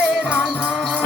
तेरा नाम